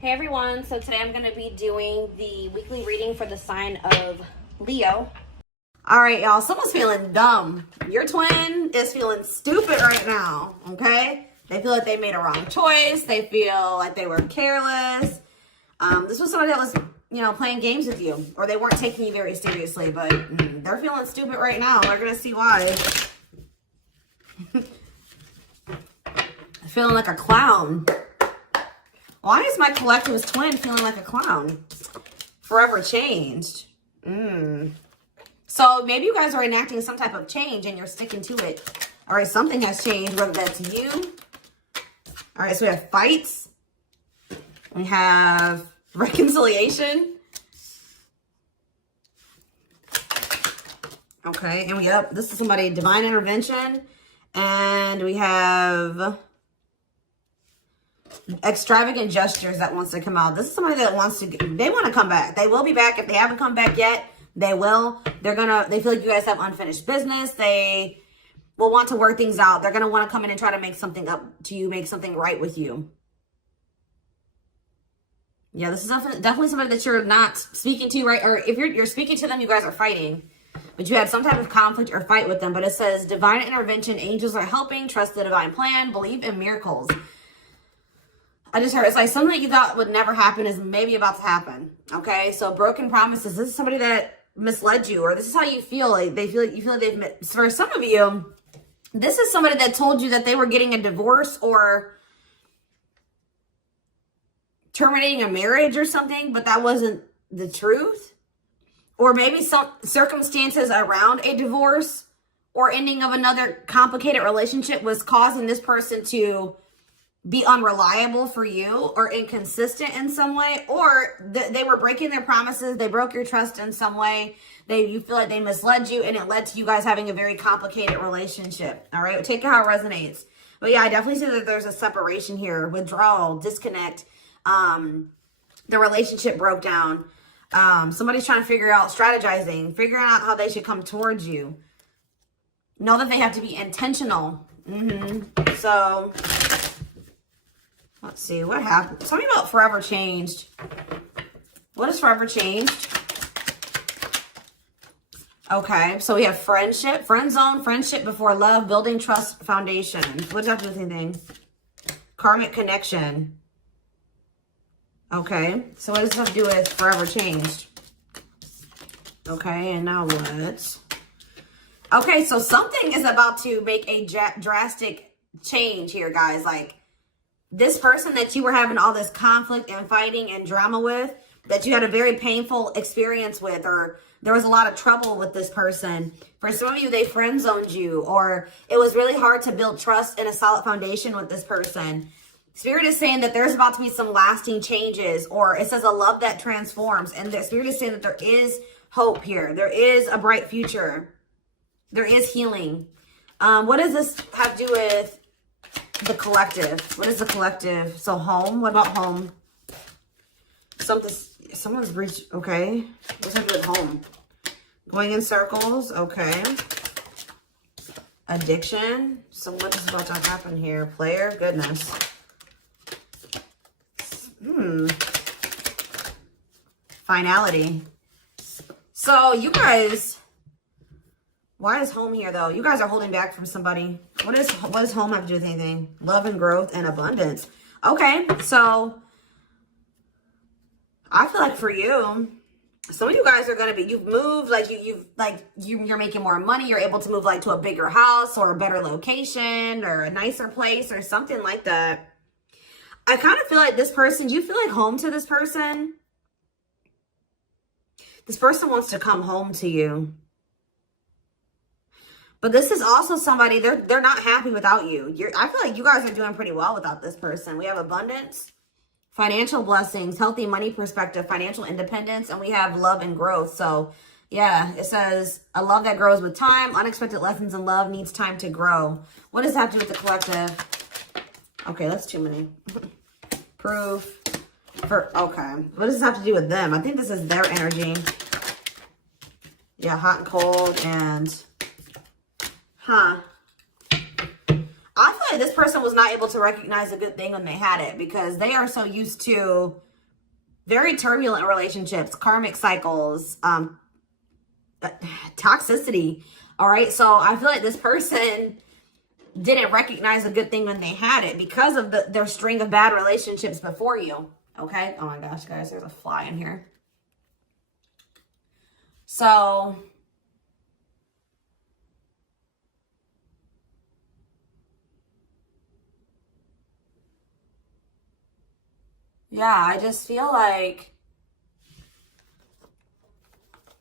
Hey everyone, so today I'm going to be doing the weekly reading for the sign of Leo. All right, y'all, someone's feeling dumb. Your twin is feeling stupid right now, okay? They feel like they made a wrong choice. They feel like they were careless. This was somebody that was, playing games with you, or they weren't taking you very seriously, but they're feeling stupid right now. We're going to see why. Feeling like a clown. Why is my collectivist twin feeling like a clown? Forever changed. So maybe you guys are enacting some type of change and you're sticking to it. All right, something has changed, whether that's you. All right, so we have fights. We have reconciliation. Okay, and this is somebody, divine intervention. And we have extravagant gestures that wants to come out. This is somebody that wants to, they want to come back. They will be back. If they haven't come back yet, they will. They feel like you guys have unfinished business. They will want to work things out. They're going to want to come in and try to make something up to you, make something right with you. Yeah, this is definitely somebody that you're not speaking to, right? Or if you're speaking to them, you guys are fighting. But you had some type of conflict or fight with them. But it says, divine intervention, angels are helping, trust the divine plan, believe in miracles. I just heard it's like something that you thought would never happen is maybe about to happen. Okay, so broken promises. This is somebody that misled you, or this is how you feel. Like you feel like they've. For some of you, this is somebody that told you that they were getting a divorce or terminating a marriage or something, but that wasn't the truth. Or maybe some circumstances around a divorce or ending of another complicated relationship was causing this person to be unreliable for you or inconsistent in some way, or they were breaking their promises. They broke your trust in some way. You feel like they misled you and it led to you guys having a very complicated relationship. All right. Take it how it resonates. But yeah, I definitely see that there's a separation here, withdrawal, disconnect. The relationship broke down. Somebody's trying to figure out, strategizing, figuring out how they should come towards you. Know that they have to be intentional. So let's see what happened. Tell me about forever changed. What is forever changed? Okay, so we have friendship, friend zone, friendship before love, building trust foundation. What does that have to do with anything? Karmic connection. Okay, so what does this have to do with forever changed? Okay, and now what? Okay, so something is about to make a drastic change here, guys. Like, this person that you were having all this conflict and fighting and drama with, that you had a very painful experience with, or there was a lot of trouble with this person. For some of you, they friend zoned you, or it was really hard to build trust and a solid foundation with this person. Spirit is saying that there's about to be some lasting changes, or it says a love that transforms. And the Spirit is saying that there is hope here. There is a bright future. There is healing. What does this have to do with the collective? What is the collective? So home. What about home? Someone's reached. Okay. What's that do with home? Going in circles. Okay. Addiction. So what is about to happen here? Player. Goodness. Finality. So you guys. Why is home here, though? You guys are holding back from somebody. What does home have to do with anything? Love and growth and abundance. Okay, so I feel like for you, some of you guys are going to be, you've moved, like you're making more money. You're able to move like to a bigger house or a better location or a nicer place or something like that. I kind of feel like this person, do you feel like home to this person? This person wants to come home to you. But this is also somebody, they're not happy without you. I feel like you guys are doing pretty well without this person. We have abundance, financial blessings, healthy money perspective, financial independence, and we have love and growth. So yeah, it says a love that grows with time. Unexpected lessons in love needs time to grow. What does that have to do with the collective? Okay, that's too many. Proof. Okay. What does this have to do with them? I think this is their energy. Yeah, hot and cold and... I feel like this person was not able to recognize a good thing when they had it because they are so used to Very turbulent relationships, karmic cycles, toxicity. All right. So I feel like this person didn't recognize a good thing when they had it because of their string of bad relationships before you. Okay. Oh my gosh, guys, there's a fly in here. So yeah, I just feel like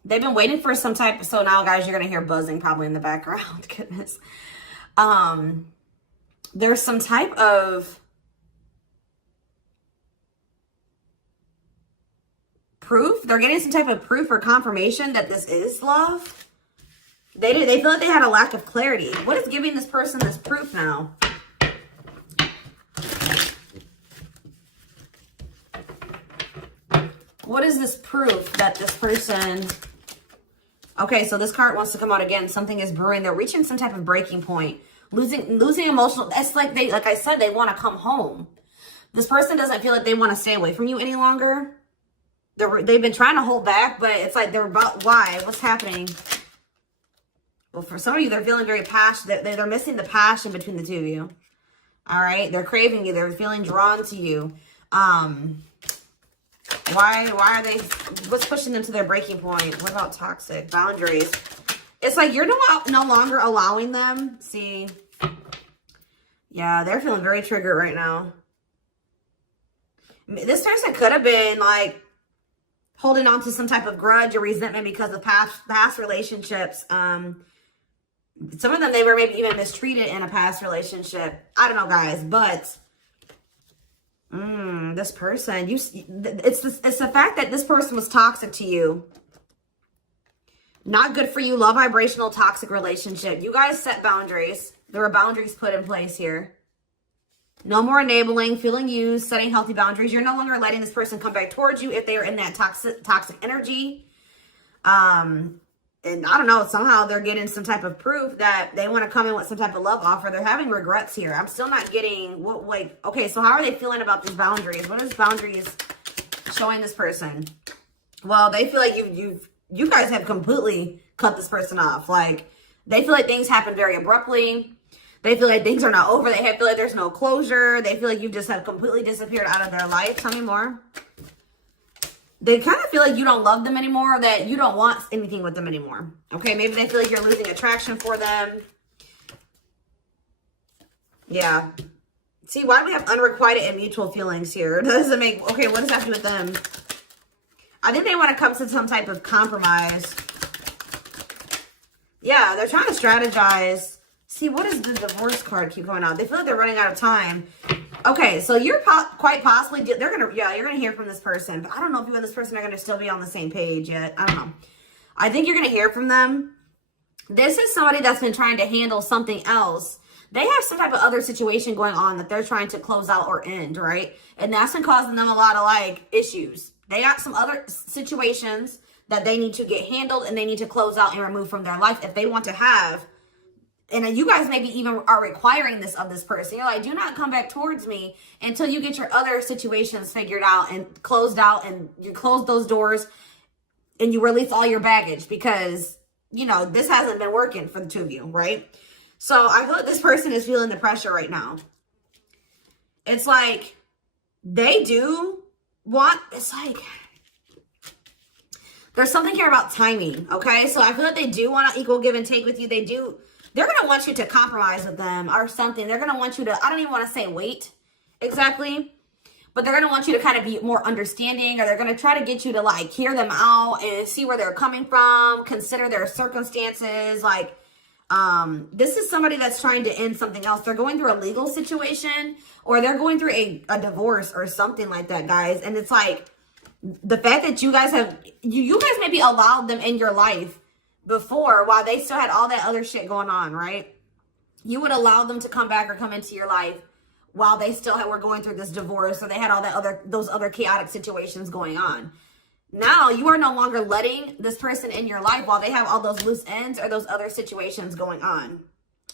they've been waiting for some type of, so now guys, you're going to hear buzzing probably in the background. Goodness. There's some type of proof. They're getting some type of proof or confirmation that this is love. They feel like they had a lack of clarity. What is giving this person this proof now? What is this proof that this person... Okay, so this card wants to come out again. Something is brewing. They're reaching some type of breaking point. Losing emotional... It's like they, like I said, they want to come home. This person doesn't feel like they want to stay away from you any longer. They've been trying to hold back, but it's like they're about... Why? What's happening? Well, for some of you, they're feeling very passionate. They're missing the passion between the two of you. All right? They're craving you. They're feeling drawn to you. Why are they, what's pushing them to their breaking point? What about toxic boundaries? It's like you're no longer allowing them. See, yeah, they're feeling very triggered right now. This person could have been like holding on to some type of grudge or resentment because of past relationships. Some of them, they were maybe even mistreated in a past relationship. I don't know, guys, but this person, it's the fact that this person was toxic to you. Not good for you. Low vibrational toxic relationship. You guys set boundaries. There were boundaries put in place here. No more enabling, feeling used, setting healthy boundaries. You're no longer letting this person come back towards you if they are in that toxic energy. And I don't know, somehow they're getting some type of proof that they want to come in with some type of love offer. They're having regrets here. I'm still not getting what, like, okay, so how are they feeling about these boundaries? What is boundaries showing this person? Well, they feel like you guys have completely cut this person off. Like, they feel like things happen very abruptly. They feel like things are not over. They feel like there's no closure. They feel like you just have completely disappeared out of their life. Tell me more. They kind of feel like you don't love them anymore, or that you don't want anything with them anymore. Okay, maybe they feel like you're losing attraction for them. Yeah. See, why do we have unrequited and mutual feelings here? Doesn't make... Okay, what does that have to do with them? I think they want to come to some type of compromise. Yeah, they're trying to strategize. See, what does the divorce card keep going on? They feel like they're running out of time. Okay, so you're quite possibly, you're going to hear from this person. But I don't know if you and this person are going to still be on the same page yet. I don't know. I think you're going to hear from them. This is somebody that's been trying to handle something else. They have some type of other situation going on that they're trying to close out or end, right? And that's been causing them a lot of, like, issues. They got some other situations that they need to get handled and they need to close out and remove from their life if they want to have. And you guys maybe even are requiring this of this person. You're like, do not come back towards me until you get your other situations figured out and closed out, and you close those doors and you release all your baggage because, you know, this hasn't been working for the two of you, right? So I feel like this person is feeling the pressure right now. It's like they do want, it's like, there's something here about timing, okay? So I feel like they do want to equal give and take with you. They're going to want you to compromise with them or something. They're going to want you to, I don't even want to say wait exactly, but they're going to want you to kind of be more understanding, or they're going to try to get you to, like, hear them out and see where they're coming from, consider their circumstances. Like, this is somebody that's trying to end something else. They're going through a legal situation, or they're going through a divorce or something like that, guys. And it's like the fact that you guys have, you guys maybe allowed them in your life before while they still had all that other shit going on, right? You would allow them to come back or come into your life while they still were going through this divorce, or they had all that those other chaotic situations going on. Now you are no longer letting this person in your life while they have all those loose ends or those other situations going on.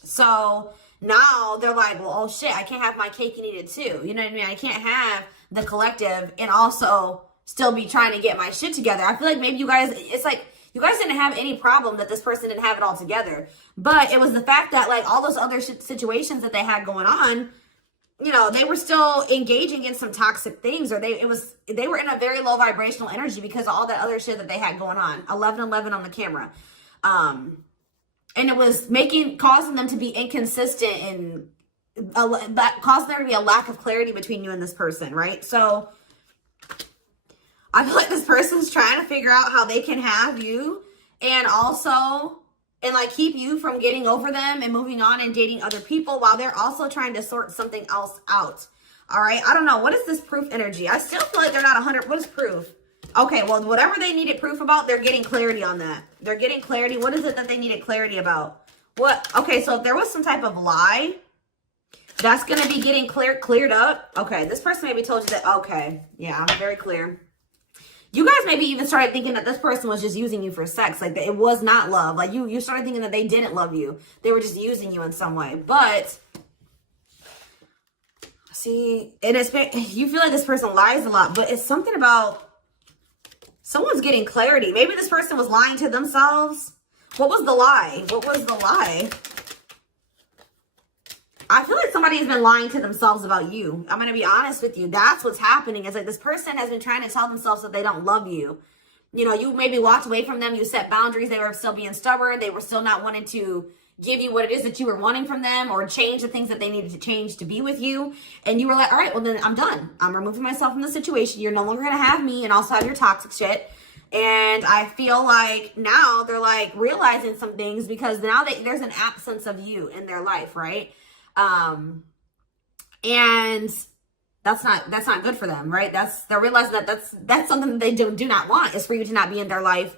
So now they're like, well, oh shit, I can't have my cake and eat it too. You know what I mean? I can't have the collective and also still be trying to get my shit together. I feel like maybe you guys, it's like, you guys didn't have any problem that this person didn't have it all together. But it was the fact that, like, all those other situations that they had going on, you know, they were still engaging in some toxic things, or they were in a very low vibrational energy because of all that other shit that they had going on. 1111 on the camera. And it was causing them to be inconsistent, and that caused there to be a lack of clarity between you and this person, right? So I feel like this person's trying to figure out how they can have you and also, and like keep you from getting over them and moving on and dating other people, while they're also trying to sort something else out. All right. I don't know. What is this proof energy? I still feel like they're not 100. What is proof? Okay. Well, whatever they needed proof about, they're getting clarity on that. They're getting clarity. What is it that they needed clarity about? What? Okay. So if there was some type of lie, that's going to be getting cleared up. Okay. This person maybe told you that. Okay. Yeah. I'm very clear. You guys maybe even started thinking that this person was just using you for sex. Like, that it was not love. Like, you started thinking that they didn't love you. They were just using you in some way. But, see, and you feel like this person lies a lot. But it's something about someone's getting clarity. Maybe this person was lying to themselves. What was the lie? What was the lie? I feel like somebody has been lying to themselves about you. I'm going to be honest with you. That's what's happening. It's like this person has been trying to tell themselves that they don't love you. You know, you maybe walked away from them. You set boundaries. They were still being stubborn. They were still not wanting to give you what it is that you were wanting from them, or change the things that they needed to change to be with you. And you were like, all right, well, then I'm done. I'm removing myself from the situation. You're no longer going to have me and also have your toxic shit. And I feel like now they're like realizing some things, because now there's an absence of you in their life, right? And that's not good for them, right? They're realizing that that's something that they do not want, is for you to not be in their life.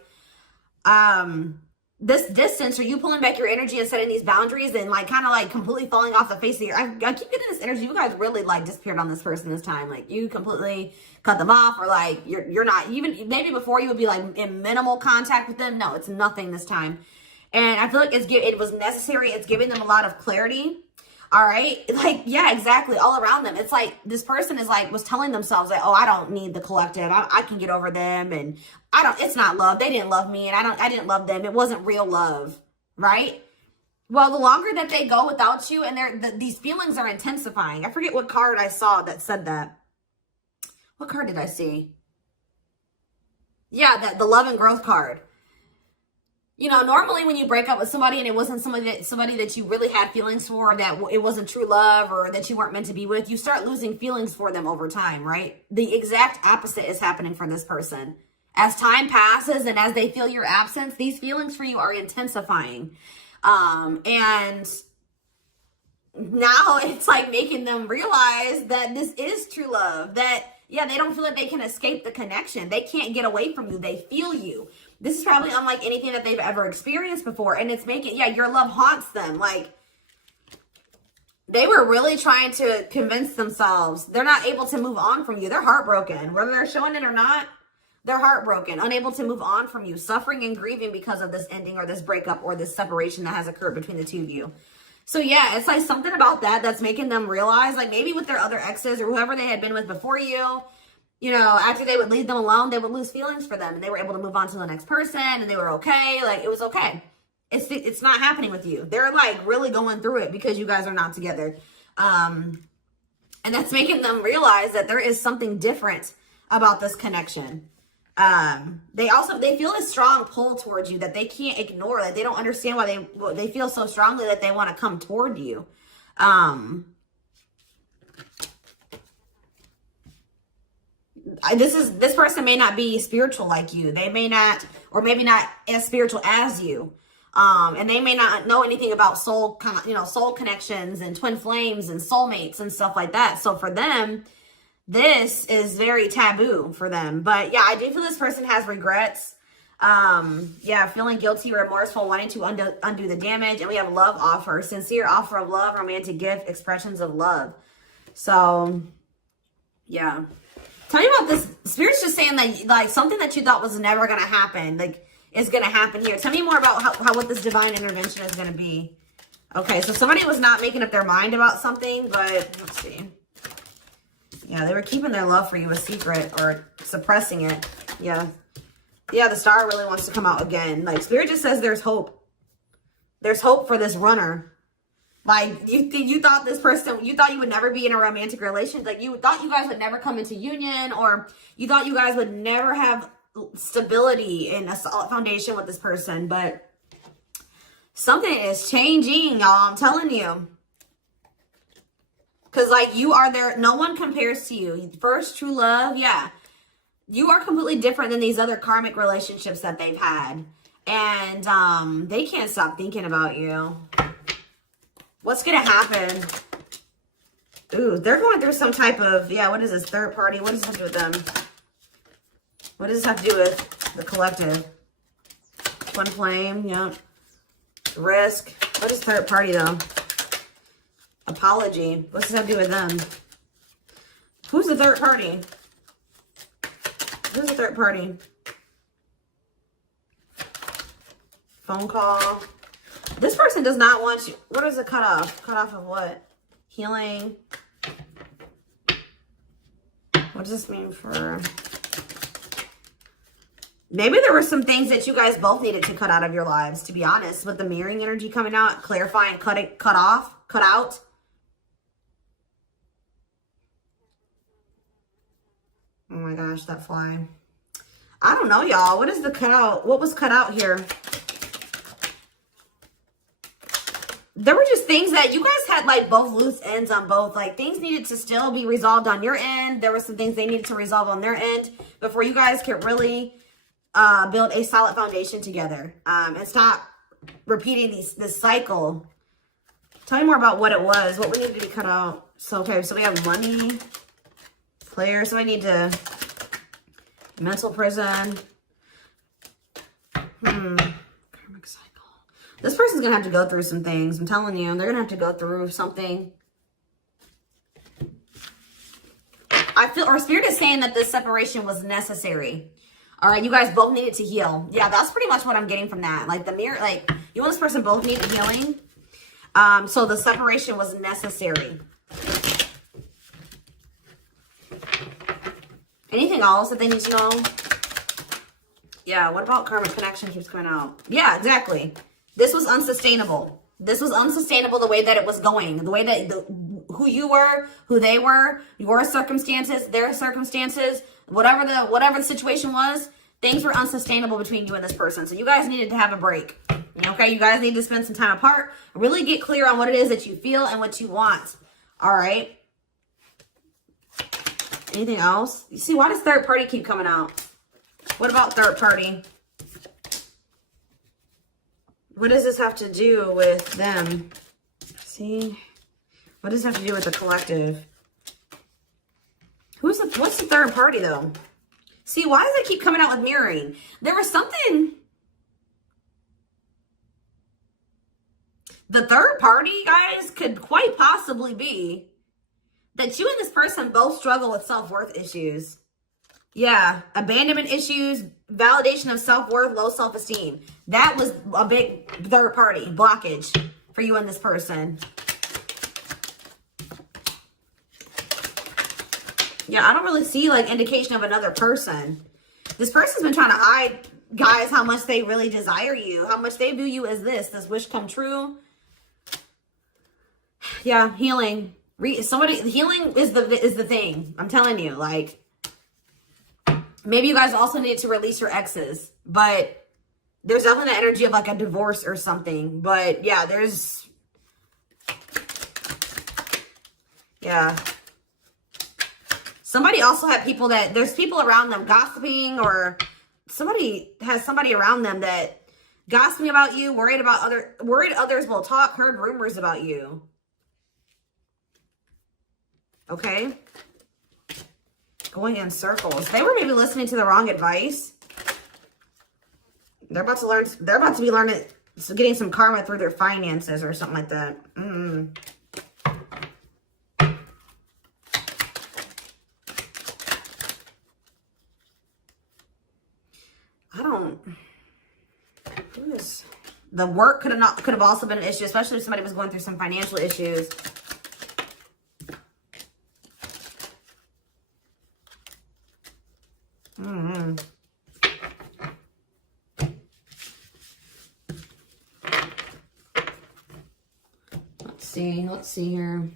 This distance, or you pulling back your energy and setting these boundaries, and like kind of like completely falling off the face of your, I keep getting this energy. You guys really like disappeared on this person this time. Like, you completely cut them off, or like you're not even, maybe before you would be like in minimal contact with them. No, it's nothing this time. And I feel like it was necessary. It's giving them a lot of clarity. All right. Like, yeah, exactly. All around them. It's like this person was telling themselves like, oh, I don't need the collective. I can get over them. And it's not love. They didn't love me, and I didn't love them. It wasn't real love. Right. Well, the longer that they go without you, and these feelings are intensifying. I forget what card I saw that said that. What card did I see? Yeah, the love and growth card. You know, normally when you break up with somebody and it wasn't somebody that you really had feelings for, that it wasn't true love, or that you weren't meant to be with, you start losing feelings for them over time, right? The exact opposite is happening for this person. As time passes and as they feel your absence, these feelings for you are intensifying. And now it's like making them realize that this is true love, that, yeah, they don't feel like they can escape the connection. They can't get away from you. They feel you. This is probably unlike anything that they've ever experienced before. And it's making, yeah, your love haunts them. Like, they were really trying to convince themselves they're not able to move on from you. They're heartbroken. Whether they're showing it or not, they're heartbroken, unable to move on from you, suffering and grieving because of this ending, or this breakup, or this separation that has occurred between the two of you. So yeah, it's like something about that's making them realize, like, maybe with their other exes or whoever they had been with before you, you know, after they would leave them alone, they would lose feelings for them, and they were able to move on to the next person, and they were okay. Like, it was okay. It's not happening with you. They're like really going through it because you guys are not together. And that's making them realize that there is something different about this connection. They feel a strong pull towards you that they can't ignore. Like, they don't understand why they feel so strongly that they want to come toward you. This person may not be spiritual like you. They may not, or maybe not as spiritual as you. And they may not know anything about soul connections and twin flames and soulmates and stuff like that. So for them, this is very taboo for them. But yeah, I do feel this person has regrets. Yeah, feeling guilty or remorseful, wanting to undo the damage. And we have love offer, sincere offer of love, romantic gift, expressions of love. So yeah. Tell me about this. Spirit's just saying that, like, something that you thought was never going to happen, like, is going to happen here. Tell me more about what this divine intervention is going to be. Okay, so somebody was not making up their mind about something, but let's see. Yeah, they were keeping their love for you a secret or suppressing it. Yeah. Yeah, the star really wants to come out again. Like, Spirit just says there's hope. There's hope for this runner. Like, you thought this person, you thought you would never be in a romantic relationship. Like, you thought you guys would never come into union, or you thought you guys would never have stability and a solid foundation with this person. But something is changing, y'all. I'm telling you. Because, like, you are there. No one compares to you. First true love, yeah. You are completely different than these other karmic relationships that they've had. And they can't stop thinking about you. What's going to happen? Ooh, they're going through some type of, yeah, what is this? Third party? What does this have to do with them? What does this have to do with the collective? Twin flame, yep. Risk. What is third party, though? Apology. What's this have to do with them? Who's the third party? Who's the third party? Phone call. This person does not want you. What is a cutoff? Cutoff of what? Healing. What does this mean for... Maybe there were some things that you guys both needed to cut out of your lives, to be honest. With the mirroring energy coming out, clarifying, cut out. Oh my gosh, that fly. I don't know, y'all. What is the cutout? What was cut out here? There were just things that you guys had, like, both loose ends on both. Like, things needed to still be resolved on your end. There were some things they needed to resolve on their end before you guys could really build a solid foundation together. And stop repeating this cycle. Tell me more about what it was. What we needed to be cut out. So, okay, so we have money. Player. So I need to... Mental prison. Karmic cycle. This person's going to have to go through some things. I'm telling you. They're going to have to go through something. I feel, or Spirit is saying that this separation was necessary. All right. You guys both needed to heal. Yeah, that's pretty much what I'm getting from that. Like, the mirror, like, you and this person both needed healing. So the separation was necessary. Anything else that they need to know? Yeah, what about karmic connection keeps coming out? Yeah, exactly. This was unsustainable. This was unsustainable the way that it was going. The way that, who you were, who they were, your circumstances, their circumstances, whatever the situation was, things were unsustainable between you and this person. So you guys needed to have a break. Okay, you guys need to spend some time apart. Really get clear on what it is that you feel and what you want. All right. Anything else? You see, why does third party keep coming out? What about third party? What does this have to do with them? See? What does this have to do with the collective? What's the third party, though? See, why does it keep coming out with mirroring? There was something... The third party, guys, could quite possibly be that you and this person both struggle with self-worth issues. Yeah, abandonment issues, validation of self-worth, low self-esteem. That was a big third party blockage for you and this person. Yeah, I don't really see, like, indication of another person. This person's been trying to hide, guys, how much they really desire you, how much they view you as this wish come true. Yeah, healing. Healing is the thing. I'm telling you, like, maybe you guys also need to release your exes, but there's definitely the energy of, like, a divorce or something. But yeah, yeah. Somebody also had people there's people around them gossiping, or somebody has somebody around them that gossiping about you, worried others will talk, heard rumors about you. Okay. Going in circles. They were maybe listening to the wrong advice. They're about to be learning, getting some karma through their finances or something like that. The work could have also been an issue, especially if somebody was going through some financial issues. Mm-hmm. Let's see here.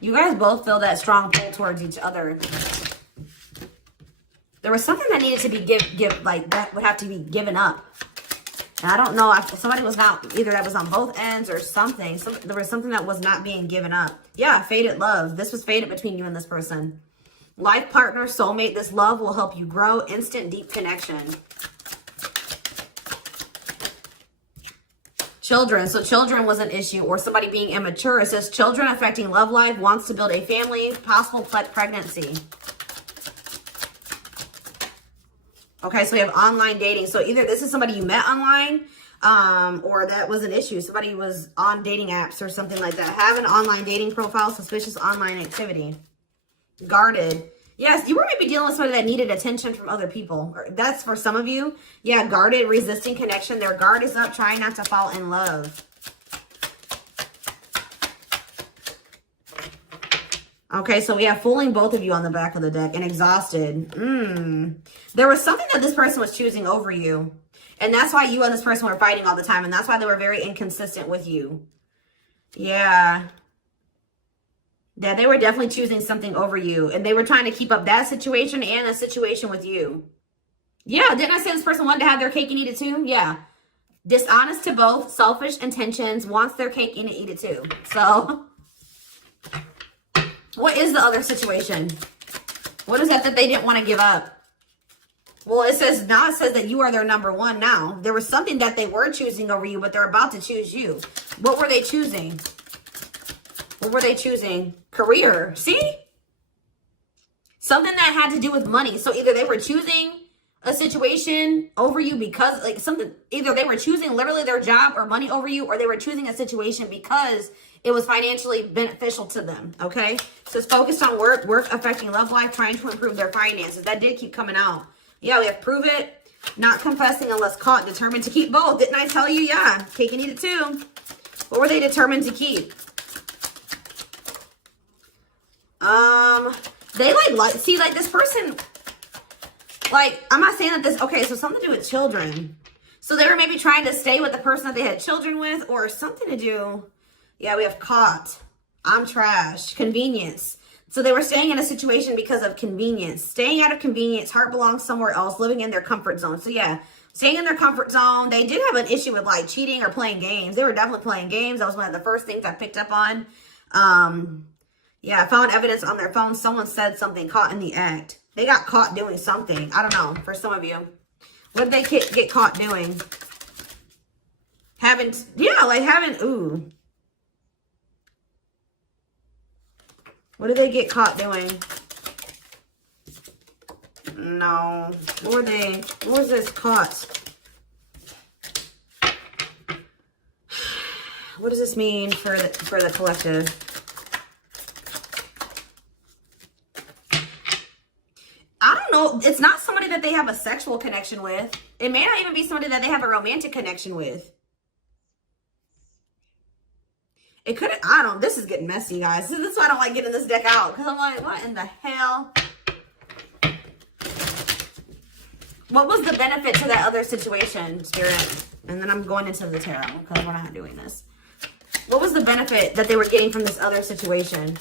You guys both feel that strong pull towards each other. There was something that needed to be like that would have to be given up. And I don't know if somebody was not, either that was on both ends or something. There was something that was not being given up. Yeah, fated love. This was fated between you and this person. Life partner, soulmate. This love will help you grow. Instant, deep connection. Children. So children was an issue, or somebody being immature. It says children affecting love life, wants to build a family, possible pregnancy. Okay, so we have online dating. So either this is somebody you met online, or that was an issue. Somebody was on dating apps or something like that. Have an online dating profile, suspicious online activity. Guarded. Yes, you were maybe dealing with somebody that needed attention from other people. That's for some of you. Yeah, guarded, resisting connection. Their guard is up, trying not to fall in love. Okay, so we have fooling both of you on the back of the deck and exhausted. There was something that this person was choosing over you. And that's why you and this person were fighting all the time. And that's why they were very inconsistent with you. Yeah. Yeah, they were definitely choosing something over you. And they were trying to keep up that situation and a situation with you. Yeah, didn't I say this person wanted to have their cake and eat it too? Yeah. Dishonest to both, selfish intentions, wants their cake and eat it too. So, what is the other situation? What is that they didn't want to give up? Well, it says that you are their number one now. There was something that they were choosing over you, but they're about to choose you. What were they choosing? What were they choosing? Career. See? Something that had to do with money. So either they were choosing a situation over you because like something, either they were choosing literally their job or money over you, or they were choosing a situation because it was financially beneficial to them. Okay. So it's focused on work affecting love life, trying to improve their finances. That did keep coming out. Yeah, we have prove it, not confessing unless caught, determined to keep both. Didn't I tell you? Yeah, cake and eat it too. What were they determined to keep? They see, like this person, like, I'm not saying that this, okay, so something to do with children. So they were maybe trying to stay with the person that they had children with, or something to do. Yeah, we have caught. I'm trash. Convenience. So they were staying in a situation because of convenience. Staying out of convenience. Heart belongs somewhere else. Living in their comfort zone. So yeah, staying in their comfort zone. They did have an issue with like cheating or playing games. They were definitely playing games. That was one of the first things I picked up on. Yeah, I found evidence on their phone. Someone said something, caught in the act. They got caught doing something. I don't know, for some of you. What did they get caught doing? Ooh. What did they get caught doing? No. What was this caught? What does this mean for the collective? I don't know. It's not somebody that they have a sexual connection with. It may not even be somebody that they have a romantic connection with. It could, I don't know. This is getting messy, guys. This is why I don't like getting this deck out. Because I'm like, what in the hell? What was the benefit to that other situation, Spirit? And then I'm going into the tarot because we're not doing this. What was the benefit that they were getting from this other situation?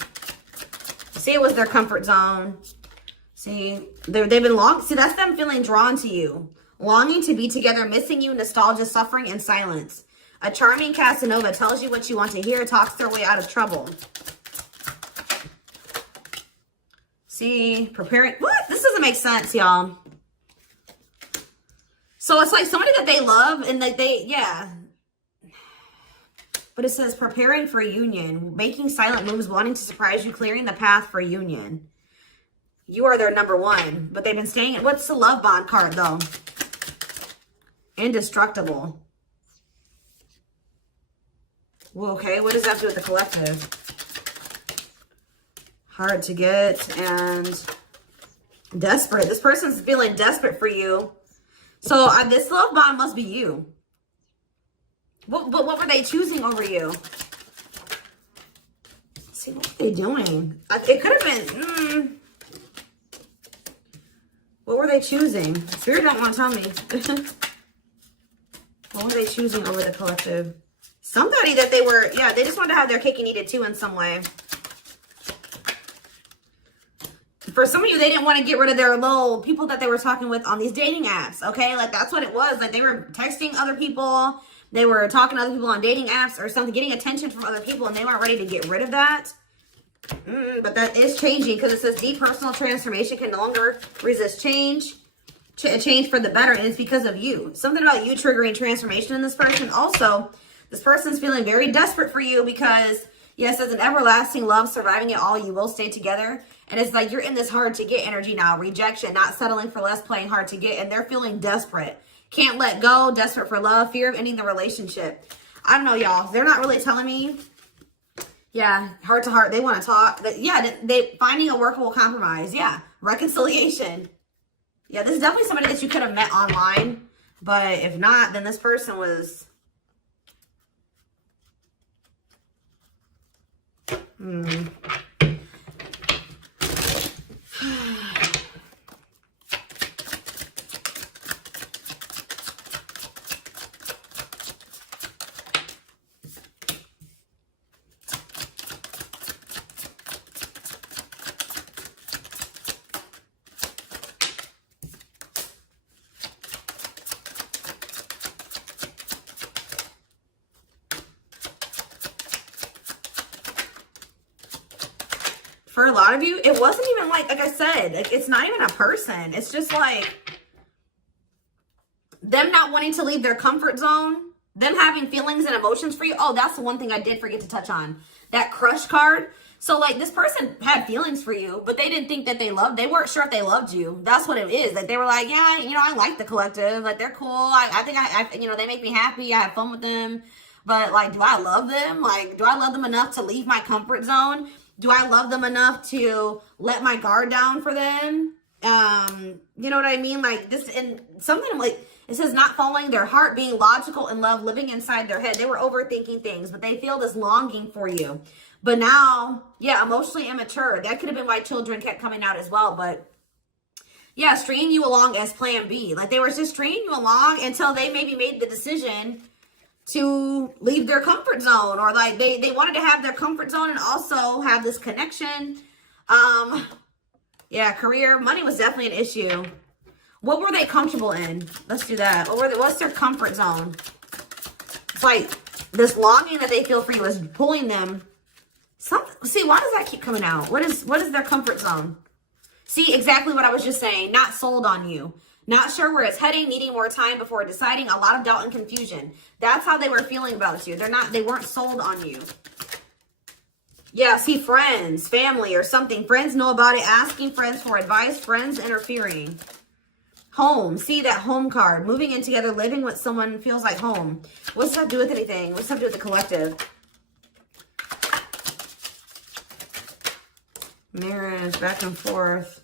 See, it was their comfort zone. See, they've been see, that's them feeling drawn to you. Longing to be together, missing you, nostalgia, suffering, and silence. A charming Casanova tells you what you want to hear, talks their way out of trouble. See, preparing. What? This doesn't make sense, y'all. So it's like somebody that they love and that yeah. But it says preparing for a union, making silent moves, wanting to surprise you, clearing the path for union. You are their number one, but they've been staying. What's the love bond card, though? Indestructible. Well, okay, what does that have to do with the collective? Hard to get, and Desperate. This person's feeling desperate for you. So this love bond must be you. What were they choosing over you? Let's see, what were they doing? It could have been... What were they choosing? Spirit don't want to tell me. What were they choosing over the collective? Somebody that they were... Yeah, they just wanted to have their cake and eat it too in some way. For some of you, they didn't want to get rid of their little people that they were talking with on these dating apps, okay? Like, that's what it was. Like, they were texting other people. They were talking to other people on dating apps or something, getting attention from other people, and they weren't ready to get rid of that. But that is changing because it says deep personal transformation can no longer resist change. Change for the better, and it's because of you. Something about you triggering transformation in this person. Also, this person's feeling very desperate for you because, yes, as an everlasting love, surviving it all, you will stay together. And it's like you're in this hard to get energy now. Rejection, not settling for less, playing hard to get. And they're feeling desperate. Can't let go, desperate for love, fear of ending the relationship. I don't know, y'all. They're not really telling me. Yeah, heart to heart. They want to talk. Yeah, they finding a workable compromise. Yeah, reconciliation. Yeah, this is definitely somebody that you could have met online. But if not, then this person was... For a lot of you, it wasn't even like I said, like, it's not even a person. It's just like them not wanting to leave their comfort zone, them having feelings and emotions for you. Oh, that's the one thing I did forget to touch on. That crush card. So, like, this person had feelings for you, but they didn't think that they weren't sure if they loved you. That's what it is. Like, they were like, yeah, you know, I like the collective. Like, they're cool. I think you know, they make me happy. I have fun with them. But, like, do I love them? Like, do I love them enough to leave my comfort zone? Do I love them enough to let my guard down for them? You know what I mean? Like, this, and something like, it says not following their heart, being logical in love, living inside their head. They were overthinking things, but they feel this longing for you. But now, yeah, emotionally immature. That could have been why children kept coming out as well. But yeah, stringing you along as plan B. Like, they were just stringing you along until they maybe made the decision to leave their comfort zone, or like they wanted to have their comfort zone and also have this connection. Yeah, career, money was definitely an issue. What were they comfortable in? Let's do that. What's their comfort zone? It's like this longing that they feel for you is pulling them. See, why does that keep coming out? What is their comfort zone? See, exactly what I was just saying. Not sold on you. Not sure where it's heading, needing more time before deciding, a lot of doubt and confusion. That's how they were feeling about you. They weren't sold on you. Yeah, see, friends, family or something. Friends know about it, asking friends for advice, friends interfering. Home, see that home card. Moving in together, living with someone feels like home. What's that do with anything? What's that do with the collective? Marriage, back and forth.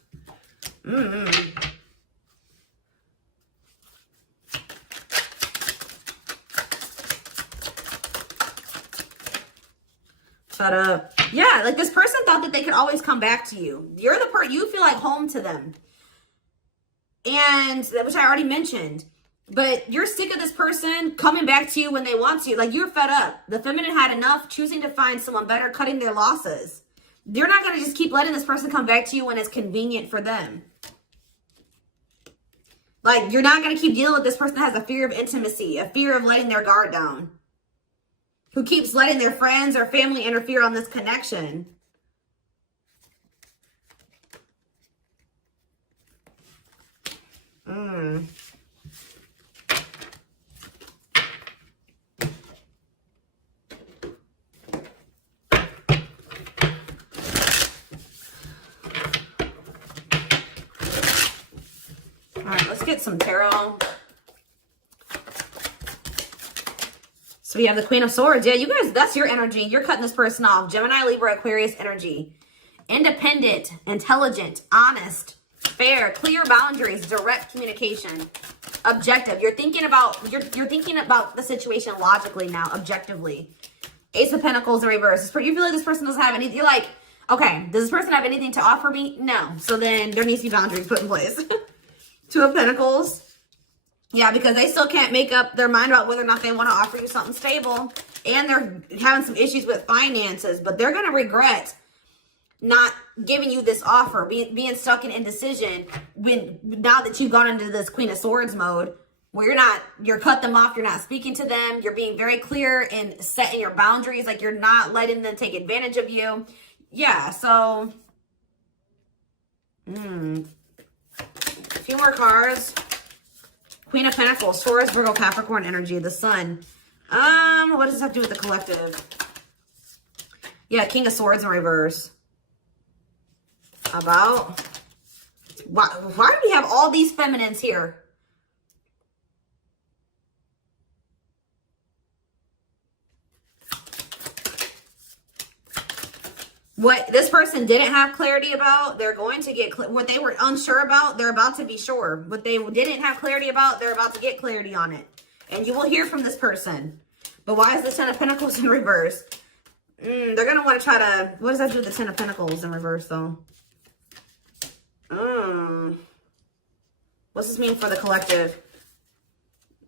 Shut up. Yeah, like this person thought that they could always come back to you. You're the person, you feel like home to them. And, which I already mentioned. But you're sick of this person coming back to you when they want to. Like, you're fed up. The feminine had enough, choosing to find someone better, cutting their losses. You're not going to just keep letting this person come back to you when it's convenient for them. Like, you're not going to keep dealing with this person that has a fear of intimacy, a fear of letting their guard down, who keeps letting their friends or family interfere on this connection. All right, let's get some tarot. So we have the Queen of Swords. Yeah, you guys, that's your energy. You're cutting this person off. Gemini, Libra, Aquarius energy. Independent, intelligent, honest, fair, clear boundaries, direct communication, objective. You're thinking about the situation logically now, objectively. Ace of Pentacles in reverse. You feel like this person doesn't have anything. You're like, okay, does this person have anything to offer me? No. So then there needs to be boundaries put in place. Two of Pentacles. Yeah, because they still can't make up their mind about whether or not they want to offer you something stable. And they're having some issues with finances, but they're going to regret not giving you this offer, being stuck in indecision now that you've gone into this Queen of Swords mode where you're cut them off, you're not speaking to them, you're being very clear and setting your boundaries, like you're not letting them take advantage of you. Yeah, so a few more cards. Queen of Pentacles, Taurus, Virgo, Capricorn energy, the Sun. What does this have to do with the collective? Yeah, King of Swords in reverse. About why do we have all these feminines here? What this person didn't have clarity about, they're going to get what they were unsure about, they're about to be sure. What they didn't have clarity about, they're about to get clarity on it. And you will hear from this person. But why is the Ten of Pentacles in reverse? They're going to want to try to, what does that do with the Ten of Pentacles in reverse though? What's this mean for the collective?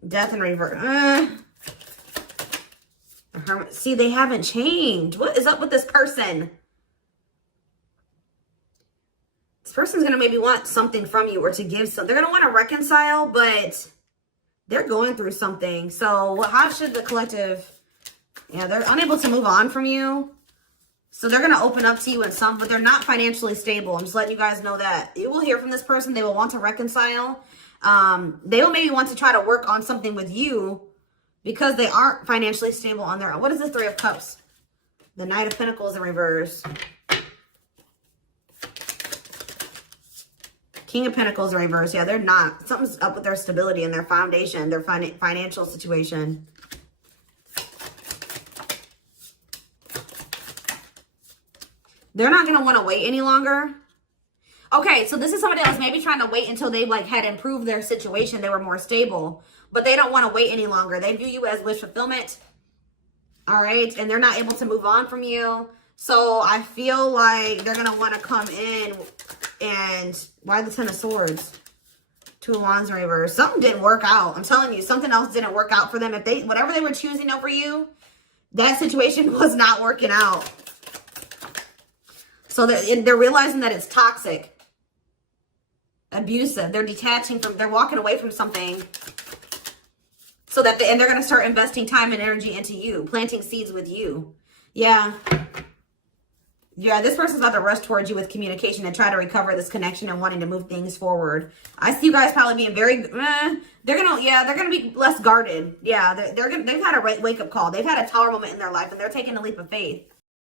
Death in reverse. See, they haven't changed. What is up with this person? This person's going to maybe want something from you or to give something. They're going to want to reconcile, but they're going through something. So how should the collective... Yeah, they're unable to move on from you. So they're going to open up to you in some, but they're not financially stable. I'm just letting you guys know that. You will hear from this person. They will want to reconcile. They will maybe want to try to work on something with you because they aren't financially stable on their own. What is the Three of Cups? The Knight of Pentacles in reverse. King of Pentacles in reverse. Yeah, they're not. Something's up with their stability and their foundation, their financial situation. They're not going to want to wait any longer. Okay, so this is somebody that was maybe trying to wait until they had improved their situation. They were more stable. But they don't want to wait any longer. They view you as wish fulfillment. All right? And they're not able to move on from you. So I feel like they're going to want to come in and... Why the Ten of Swords? Two of Wands in reverse. Something didn't work out. I'm telling you, something else didn't work out for them. Whatever they were choosing over you, that situation was not working out. So they're realizing that it's toxic, abusive. They're detaching from, they're walking away from something. So that, and they're going to start investing time and energy into you, planting seeds with you. Yeah. Yeah, this person's about to rush towards you with communication and try to recover this connection and wanting to move things forward. I see you guys probably being very, they're going to be less guarded. Yeah, they've had a wake-up call. They've had a tower moment in their life and they're taking a leap of faith.